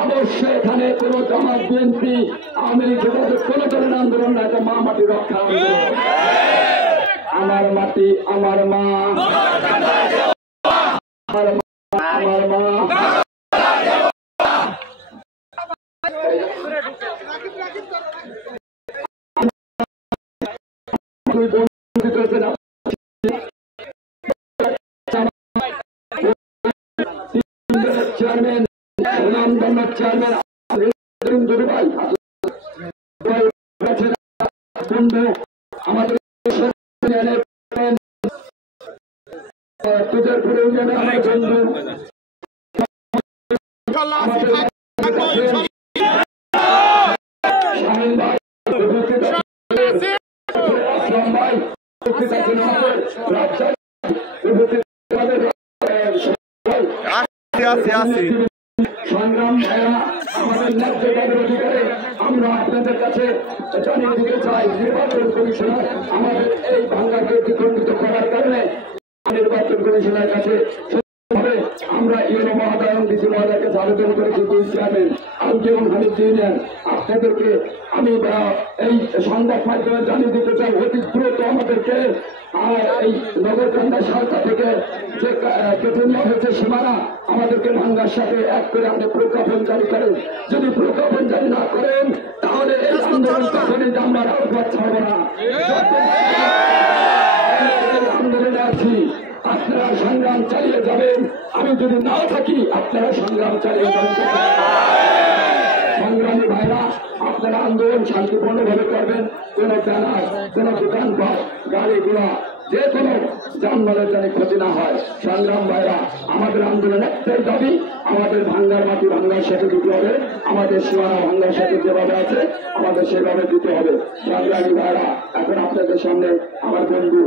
অবশ্যই এখানে কোন জামাত বিএনপি আওয়ামী লীগ কোন ধরনের আন্দোলন না, এটা মা মাটি রক্ষা আন্দোলন। আমার মাটি আমার মা, আমার মা চেয়ারম্যান চেয়ারম্যান বন্ধু আমাদের তুজারপুর ইউনিয়নে আমার বন্ধু সংগ্রাম ভাইয়া আমাদের ন্যায্যতার অধিকারে আমরা আপনাদের কাছে জানিয়ে দিতে চাই, নির্বাচন কমিশনার আমাদের এই ভাঙ্গাকে দ্বিখণ্ডিত করার কারণে নির্বাচন কমিশনের কাছে আমরা ইউনো মহোদয় এবং ডিসি মহোদয়ের কাছে আবেদন করেছি। দুই চেয়ারম্যান আলমগীর এবং হামিদ ইউনিয়ন আপনাদেরকে আমি এই সংবাদ মাধ্যমে জানিয়ে দিতে চাই, অতি দ্রুত আমাদেরকে এই নগরকান্দা সরকার থেকে যে কেটে নেওয়া হয়েছে সীমানা আমাদেরকে ভাঙ্গার সাথে এক করে আমাদের প্রজ্ঞাপন জারি করেন। যদি প্রজ্ঞাপন জারি না করেন তাহলে এই আন্দোলন কখনই আমরা রাজপথ ছাড়ব না। আন্দোলনে আছি, আপনারা সংগ্রাম চালিয়ে যাবেন। আমি যদি নাও থাকি আপনারা সংগ্রাম চালিয়ে যাবেন। সংগ্রামী ভাইরা, আপনারা আন্দোলন শান্তিপূর্ণভাবে করবেন। কোন ব্যানার, কোন দোকানপাট, গাড়ি ঘোড়া, যে কোনো যানবাহনের যেন ক্ষতি না হয়। সংগ্রাম ভাইরা, আমাদের আন্দোলন একটাই দাবি, আমাদের ভাঙ্গার মাটি ভাঙ্গার সাথে দিতে হবে, আমাদের সীমানা ভাঙ্গার সাথে যেভাবে আছে আমাদের সেভাবে দিতে হবে। সংগ্রামী ভাইরা, এখন আপনাদের সামনে আমার বন্ধু